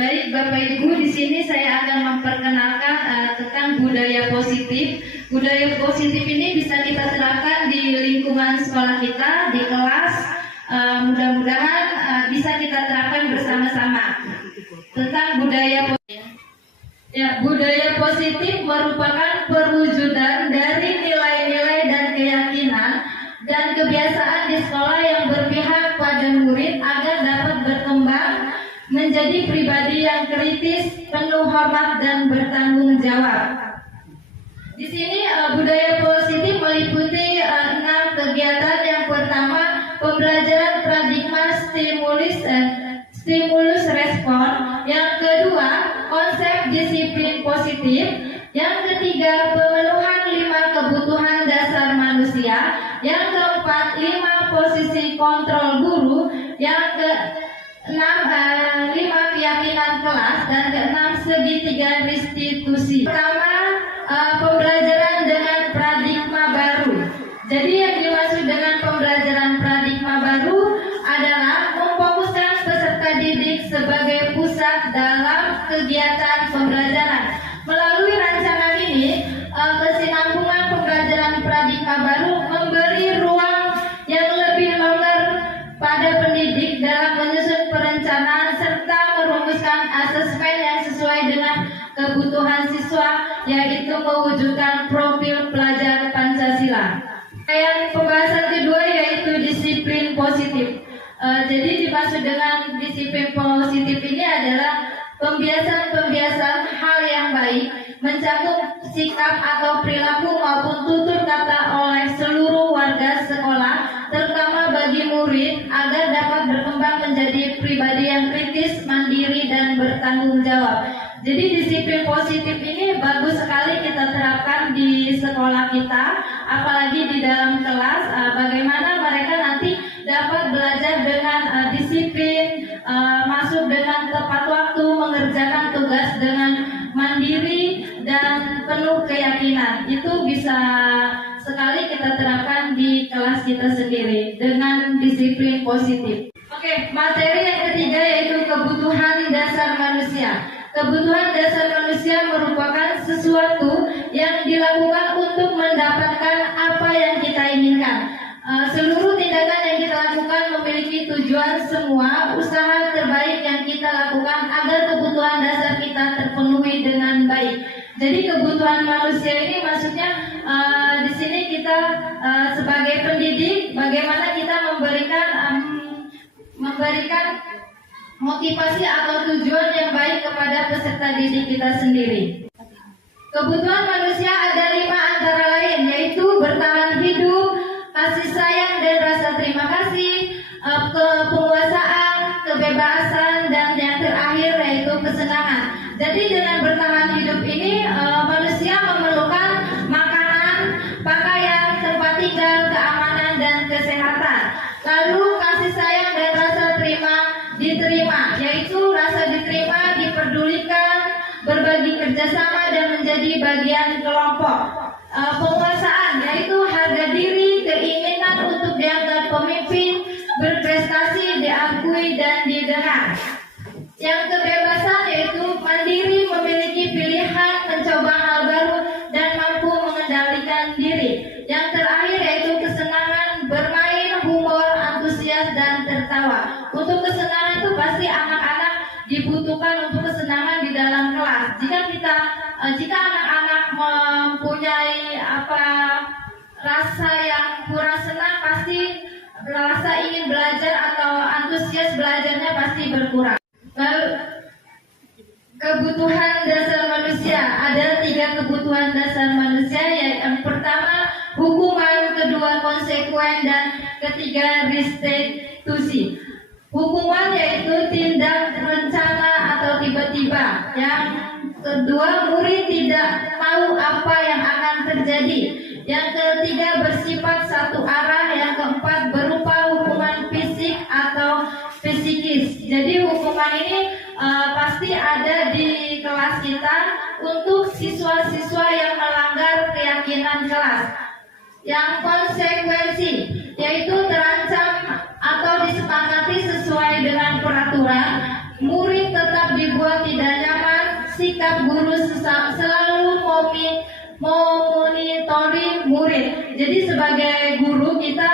Baik Bapak Ibu, di sini saya akan memperkenalkan tentang budaya positif. Budaya positif ini bisa kita terapkan di lingkungan sekolah kita, di kelas. Mudah-mudahan bisa kita terapkan bersama-sama tentang budaya positif. Ya, budaya positif merupakan perwujudan dari nilai-nilai dan keyakinan dan kebiasaan di sekolah yang berpihak pada murid agar dapat berkembang menjadi pribadi yang kritis, penuh hormat dan bertanggung jawab. Di sini budaya positif meliputi 6 kegiatan. Yang pertama, pembelajaran paradigma stimulus respon. Yang kedua, konsep disiplin positif. Yang ketiga, pemenuhan 5 kebutuhan dasar manusia. Yang keempat, 5 posisi kontrol guru. Yang ke-6, 5 keyakinan kelas. Dan ke-6, segitiga restitusi. Pertama, pembelajaran dengan paradigma baru. Jadi yang dimaksud dengan pembelajaran paradigma baru adalah memfokuskan peserta didik sebagai pusat dalam kegiatan pembelajaran. Melalui rancangan ini, kesinambungan pembelajaran paradigma baru memberi ruang yang lebih longgar pada pendidik dalam menyusun perencanaan serta merumuskan asesmen yang sesuai dengan kebutuhan siswa, yaitu mewujudkan profil pelajar Pancasila. Yang pembahasan kedua yaitu disiplin positif. Jadi dimaksud dengan disiplin positif ini adalah pembiasaan-pembiasaan hal yang baik, mencakup sikap atau perilaku maupun tutur kata oleh seluruh warga sekolah, terutama bagi murid, agar dapat berkembang menjadi pribadi yang kritis, mandiri, dan bertanggung jawab. Jadi disiplin positif ini bagus sekali kita terapkan di sekolah kita, apalagi di dalam kelas. Bagaimana mereka nanti dapat belajar dengan disiplin, masuk dengan tepat waktu, mengerjakan tugas dengan mandiri dan penuh keyakinan. Itu bisa sekali kita terapkan di kelas kita sendiri dengan disiplin positif. Oke, materi yang ketiga yaitu kebutuhan dasar manusia. Kebutuhan dasar manusia merupakan sesuatu yang dilakukan untuk mendapatkan apa yang kita inginkan. Seluruh tindakan yang kita lakukan memiliki tujuan. Semua usaha terbaik yang kita lakukan agar kebutuhan dasar kita terpenuhi dengan baik. Jadi kebutuhan manusia ini maksudnya di sini kita sebagai pendidik, bagaimana kita memberikan motivasi atau tujuan yang baik kepada peserta didik kita sendiri. Kebutuhan manusia ada 5 antara lain, yaitu bertahan hidup, kasih sayang dan rasa terima kasih, penguasaan, kebebasan, dan yang terakhir yaitu kesenangan. Jadi dengan bertahan hidup ini manusia memerlukan makanan, pakaian, tempat tinggal, keamanan, dan kesehatan. Lalu kasih sayang dan rasa diterima, yaitu rasa diterima, diperdulikan, berbagi kerjasama, dan menjadi bagian kelompok. Penguasaan, yaitu harga diri, keinginan untuk dianggap pemimpin, berprestasi, diakui, dan didengar. Yang kebebasan yaitu mandiri, memiliki pilihan, mencoba hal baru, dan mampu mengendalikan diri. Yang terakhir yaitu kesenangan, bermain, humor, antusias, dan tertawa. Untuk kesenangan itu pasti anak-anak dibutuhkan untuk kesenangan di dalam kelas. Jika anak-anak mempunyai rasa yang kurang senang, pasti rasa ingin belajar atau antusias belajarnya pasti berkurang. Lalu kebutuhan dasar manusia, ada 3 kebutuhan dasar manusia, yaitu yang pertama hukuman, kedua konsekuen, dan ketiga restitusi. Hukuman yaitu tindak rencana atau tiba-tiba. Yang kedua, murid tidak tahu apa yang akan terjadi. Yang ketiga, bersifat satu arah. Yang keempat, berupa hukuman fisik atau psikis. Jadi hukuman ini pasti ada di kelas kita untuk siswa-siswa yang melanggar keyakinan kelas. Yang konsekuensi yaitu terancam atau disepakati sesuai dengan peraturan, murid tetap tetap dibuat tidak nyaman, sikap guru selalu memonitori murid. Jadi sebagai guru kita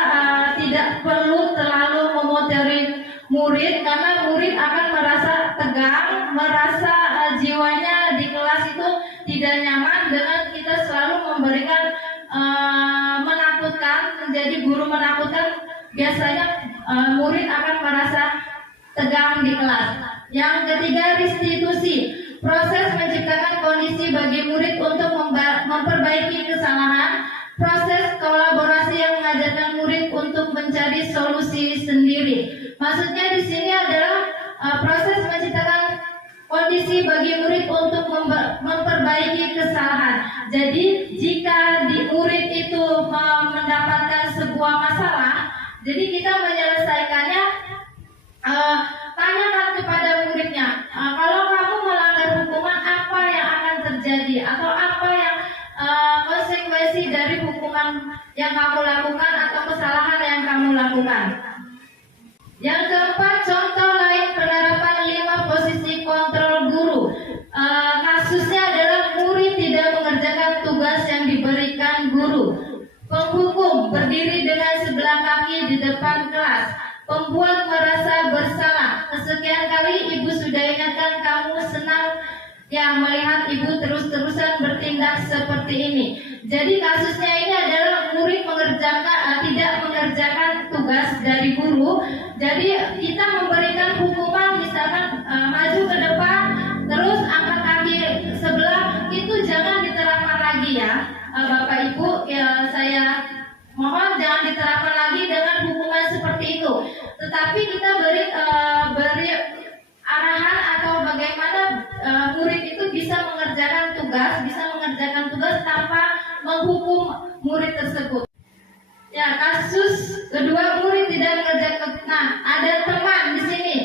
tidak perlu terlalu memonitori murid, karena murid akan merasa tegang, merasa jiwanya di kelas itu tidak nyaman dengan kita selalu memberikan menakutkan. Menjadi guru menakutkan, biasanya murid akan merasa tegang di kelas. Yang ketiga, restitusi. Proses menciptakan kondisi bagi murid untuk memperbaiki kesalahan. Proses kolaborasi yang mengajarkan murid untuk mencari solusi sendiri. Maksudnya di sini adalah proses menciptakan kondisi bagi murid untuk memperbaiki kesalahan. Jadi jika di murid itu mendapatkan sebuah masalah, jadi kita menyelesaikannya, tanyakan kepada muridnya, kalau kamu melanggar hukuman, apa yang akan terjadi, atau apa yang konsekuensi dari hukuman yang kamu lakukan atau kesalahan yang kamu lakukan. Yang keempat, contoh lain penerapan 5 posisi kontrol guru. Kasusnya adalah murid tidak mengerjakan tugas yang diberikan guru. Penghukum berdiri dengan sebelah kaki di depan kelas. Pembuat merasa bersalah. Kesekian kali ibu sudah ingatkan kamu senang yang melihat ibu terus-terusan bertindak seperti ini. Jadi kasusnya ini adalah murid tidak mengerjakan tugas dari guru. Jadi kita memberikan hukuman, misalkan maju ke depan, terus angkat kaki sebelah, itu jangan diterapkan lagi ya, Bapak Ibu. Ya, saya mohon jangan diterapkan lagi dengan hukuman seperti itu. Tetapi kita beri arahan atau bagaimana murid itu bisa mengerjakan tugas tanpa menghukum murid tersebut. Ya, kasus kedua, murid tidak mengerjakan. Nah, ada teman di sini.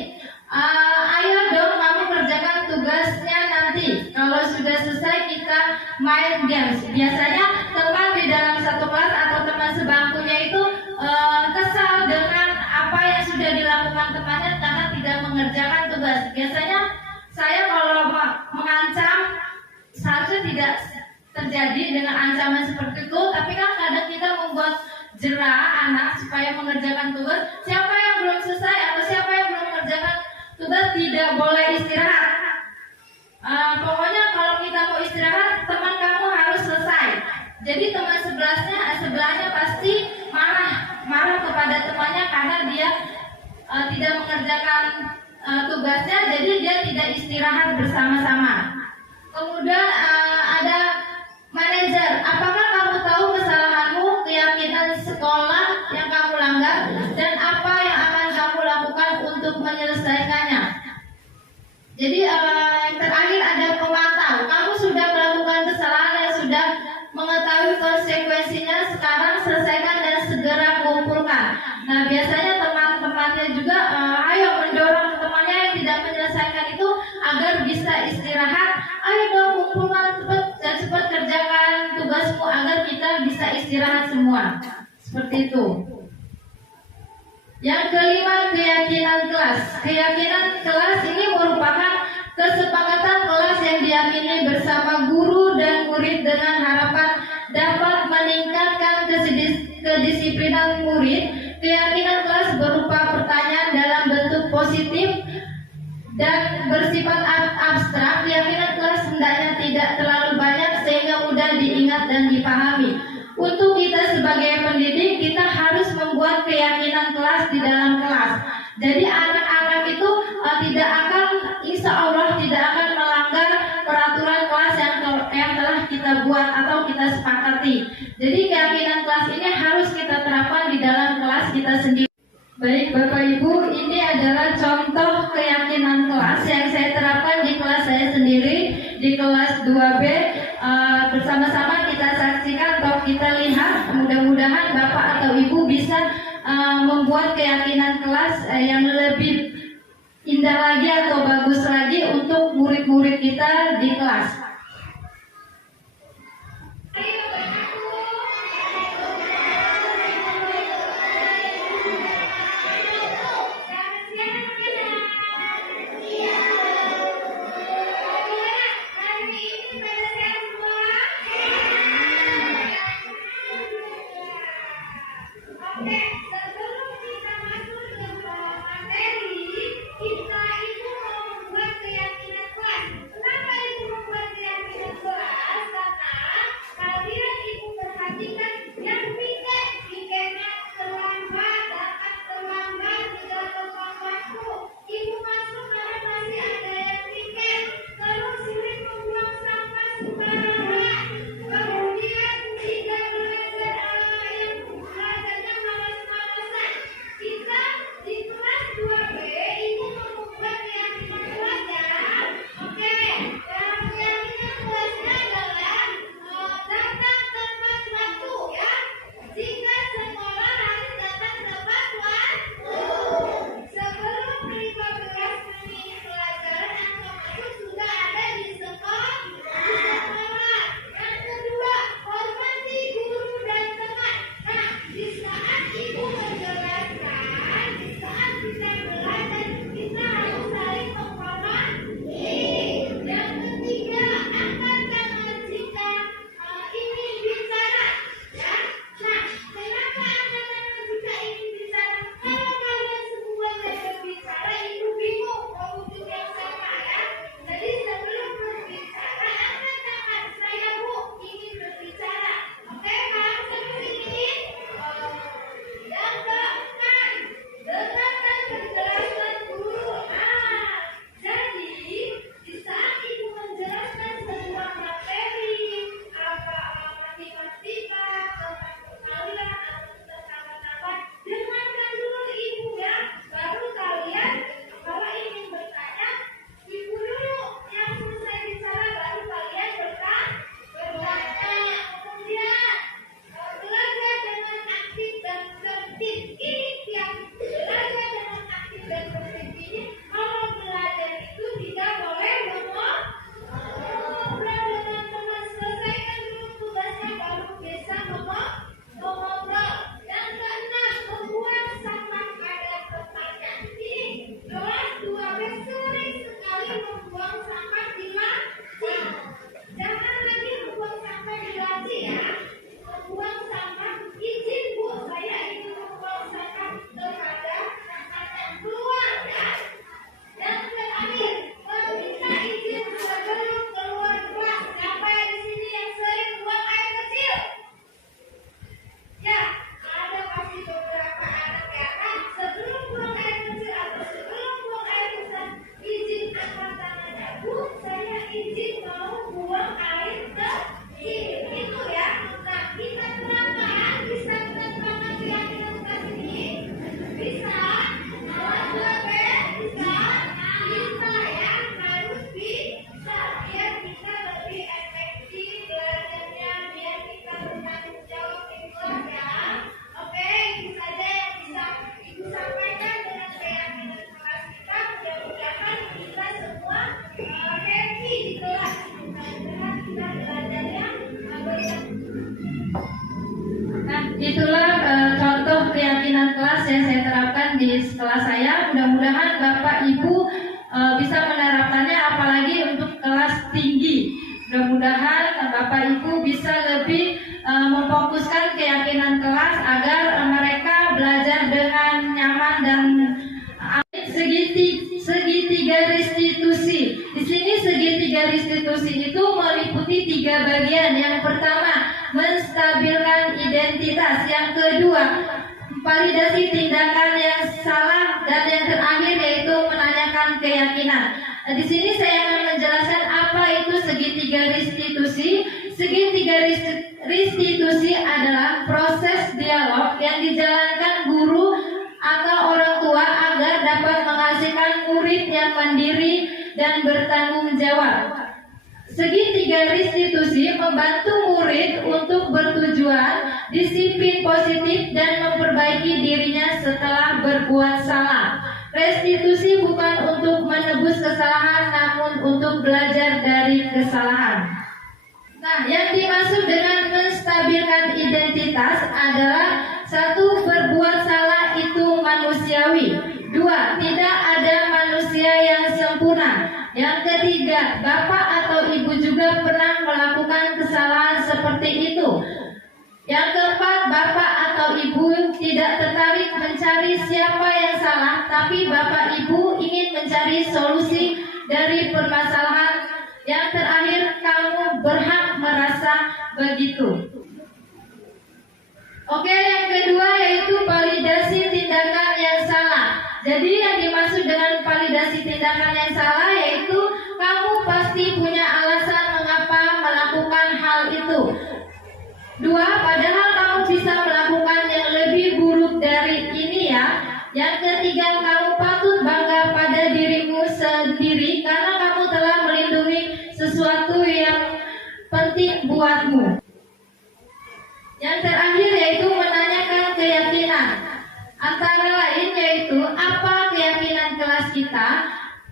Ayo dong kamu kerjakan tugasnya nanti. Kalau sudah selesai kita main games. Biasanya teman di dalam satu kelas atau teman sebangkunya itu kesal dengan apa yang sudah dilakukan temannya karena tidak mengerjakan tugas. Biasanya saya kalau mengancam, seharusnya tidak terjadi dengan ancaman seperti itu, tapi kan kadang kita membuat jerah anak supaya mengerjakan tugas. Siapa yang belum selesai atau siapa yang belum mengerjakan tugas tidak boleh istirahat. Pokoknya kalau kita mau istirahat, teman kamu harus selesai. Jadi teman sebelahnya pasti marah kepada temannya karena dia tidak mengerjakan tugasnya, jadi dia tidak istirahat bersama-sama. Kemudian ada manajer. Apakah kamu tahu kesalahanmu, keyakinan sekolah yang kamu langgar, dan apa yang akan kamu lakukan untuk menyelesaikannya? Jadi yang terakhir ada pemantau. Kamu sudah melakukan kesalahan yang sudah mengetahui konsekuensinya, sekarang selesaikan dan segera kumpulkan. Nah, biasanya teman-temannya juga ayo mendorong temannya yang tidak menyelesaikan itu agar bisa istirahat. Ayo dong kumpulkan cepat kerjakan tugasmu agar kita bisa istirahat semua. Seperti itu. Yang kelima, keyakinan kelas. Keyakinan kelas ini merupakan kesepakatan kelas yang diyakini bersama guru dan murid dengan harapan dapat meningkatkan kedisiplinan murid. Keyakinan kelas berupa pertanyaan dalam bentuk positif dan bersifat abstrak. Keyakinan kelas hendaknya tidak terlalu banyak sehingga mudah diingat dan dipahami. Untuk kita sebagai pendidik, kita harus membuat keyakinan kelas di dalam kelas. Jadi anak-anak itu insya Allah tidak akan melanggar peraturan kelas yang telah kita buat atau kita sepakati. Jadi keyakinan kelas ini harus kita terapkan di dalam kelas kita sendiri. Baik Bapak Ibu, ini adalah contoh keyakinan kelas yang saya terapkan di kelas saya sendiri, di kelas 2B. Bersama-sama kita saksikan atau kita lihat, mudah-mudahan Bapak atau Ibu bisa membuat keyakinan kelas yang lebih indah lagi atau bagus lagi untuk murid-murid kita di kelas. yang saya terapkan di kelas saya. Mudah-mudahan Bapak Ibu bisa menerapkannya, apalagi untuk kelas tinggi. Mudah-mudahan Bapak Ibu bisa lebih memfokuskan keyakinan kelas agar mereka belajar dengan nyaman dan segitiga restitusi. Di sini segitiga restitusi itu meliputi 3 bagian. Yang pertama, menstabilkan identitas. Yang kedua, validasi tindakan yang salah, dan yang terakhir yaitu menanyakan keyakinan. Di sini saya akan menjelaskan apa itu segitiga restitusi. Segitiga restitusi adalah proses dialog yang dijalankan guru atau orang tua agar dapat menghasilkan murid yang mandiri dan bertanggung jawab. Segitiga restitusi membantu murid untuk bertujuan, disiplin positif, dan memperbaiki dirinya setelah berbuat salah. Restitusi bukan untuk menebus kesalahan, namun untuk belajar dari kesalahan. Nah, yang dimaksud dengan menstabilkan identitas adalah 1. Berbuat salah itu manusiawi. 2. Tidak ada manusia yang sempurna. Yang ketiga, Bapak atau Ibu juga pernah melakukan kesalahan seperti itu. Yang keempat, Bapak atau Ibu tidak tertarik mencari siapa yang salah, tapi Bapak Ibu ingin mencari solusi dari permasalahan. Yang terakhir, kamu berhak merasa begitu. Oke, yang kedua yaitu validasi tindakan yang salah. Jadi yang dimaksud dengan validasi tindakan yang salah yaitu kamu pasti punya alasan mengapa melakukan hal itu. 2. Padahal kamu bisa melakukan yang lebih buruk dari ini ya. Yang ketiga, kamu patut bangga pada dirimu sendiri karena kamu telah melindungi sesuatu yang penting buatmu. Yang terakhir yaitu menanyakan keyakinan. Antara lain yaitu apa keyakinan kelas kita.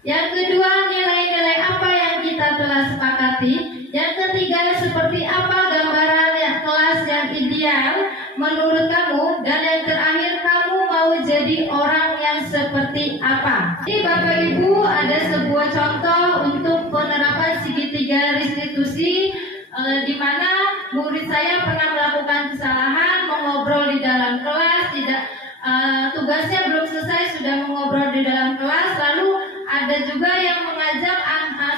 Yang kedua, nilai-nilai apa yang kita telah sepakati. Yang ketiga, seperti apa gambaran kelas yang ideal menurut kamu. Dan yang terakhir, kamu mau jadi orang yang seperti apa. Ini Bapak Ibu ada sebuah contoh untuk penerapan segitiga restitusi, di mana murid saya pernah melakukan kesalahan, mengobrol di dalam kelas, tugasnya belum selesai sudah mengobrol di dalam kelas. Lalu ada juga yang mengajak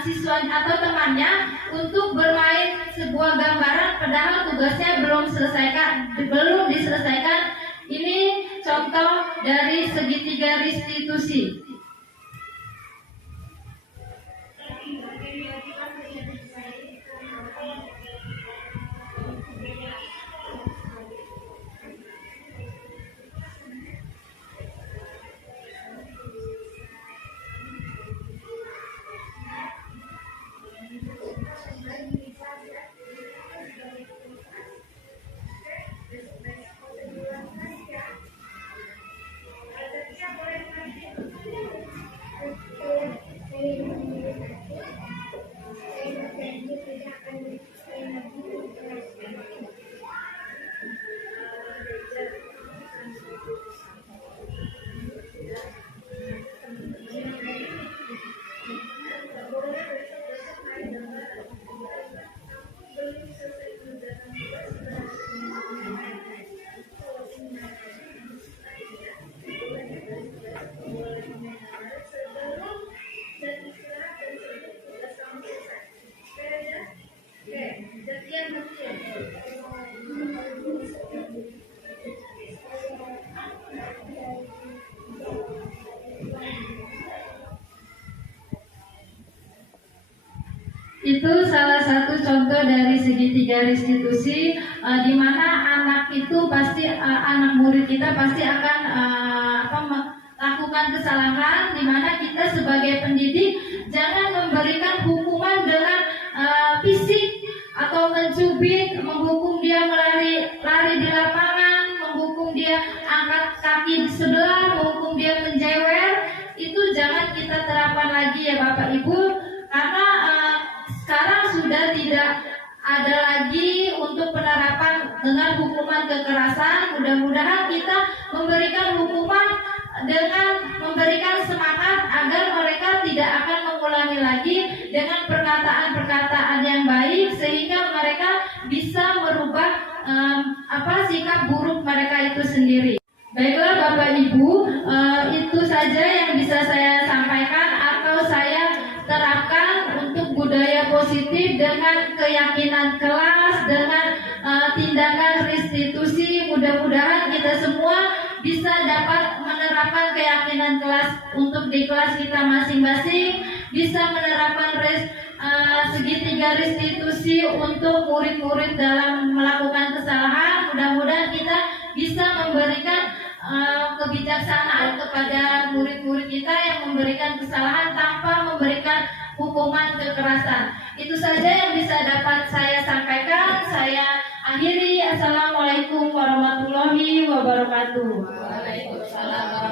siswa atau temannya untuk bermain sebuah gambaran, padahal tugasnya belum diselesaikan. Ini contoh dari segitiga restitusi. Itu salah satu contoh dari segitiga restitusi, di mana anak itu pasti anak murid kita pasti akan melakukan kesalahan, di mana kita sebagai pendidik jangan memberikan hukuman dengan fisik atau mencubit, menghukum dia lari di lapangan, menghukum dia angkat kaki di sebelah, menghukum dia menjewer. Itu jangan kita terapkan lagi ya Bapak Ibu, karena sekarang sudah tidak ada lagi untuk penerapan dengan hukuman kekerasan. Mudah-mudahan kita memberikan hukuman dengan memberikan semangat agar mereka tidak akan mengulangi lagi dengan perkataan-perkataan yang baik, sehingga mereka bisa merubah sikap buruk mereka itu sendiri. Baiklah Bapak Ibu, itu saja yang bisa saya sampaikan atau saya terapkan untuk budaya positif dengan keyakinan kelas, dengan tindakan restitusi. Mudah-mudahan kita semua bisa dapat menerapkan keyakinan kelas untuk di kelas kita masing-masing, bisa menerapkan segitiga restitusi untuk murid-murid dalam melakukan kesalahan. Mudah-mudahan kita bisa memberikan kebijaksanaan kepada murid-murid kita yang memberikan kesalahan tanpa memberikan hukuman kekerasan. Itu saja yang bisa dapat saya sampaikan. Saya akhiri. Assalamualaikum warahmatullahi wabarakatuh. Waalaikumsalam.